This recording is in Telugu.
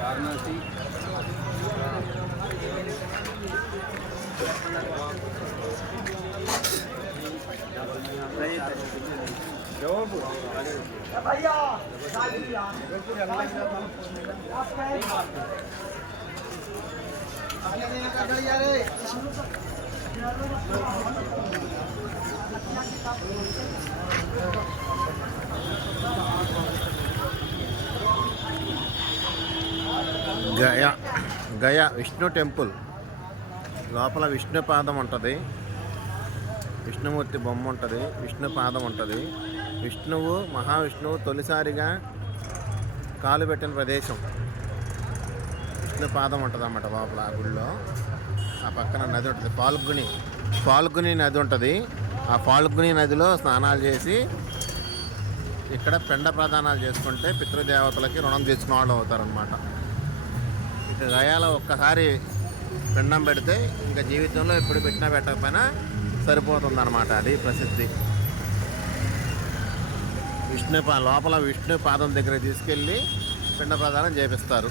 వారణాసి గయా గయా విష్ణు టెంపుల్ లోపల విష్ణు పాదం ఉంటుంది, విష్ణుమూర్తి బొమ్మ ఉంటుంది, విష్ణు పాదం ఉంటుంది. విష్ణువు మహావిష్ణువు తొలిసారిగా కాలు పెట్టిన ప్రదేశం విష్ణు పాదం ఉంటుంది అన్నమాట లోపల ఆ గుడిలో. ఆ పక్కన నది ఉంటుంది, ఫాల్గుని నది ఉంటుంది. ఆ ఫాల్గుని నదిలో స్నానాలు చేసి ఇక్కడ పిండ ప్రదానాలు చేసుకుంటే పితృదేవతలకి రుణం తీసుకున్న వాళ్ళు అవుతారనమాట. ఇక గయాలో ఒక్కసారి పిండం పెడితే ఇంకా జీవితంలో ఎప్పుడు పెట్టినా పెట్టకపోయినా సరిపోతుందన్నమాట. అది ప్రసిద్ధి. లోపల విష్ణు పాదం దగ్గర తీసుకెళ్ళి పిండ ప్రదానం చేపిస్తారు.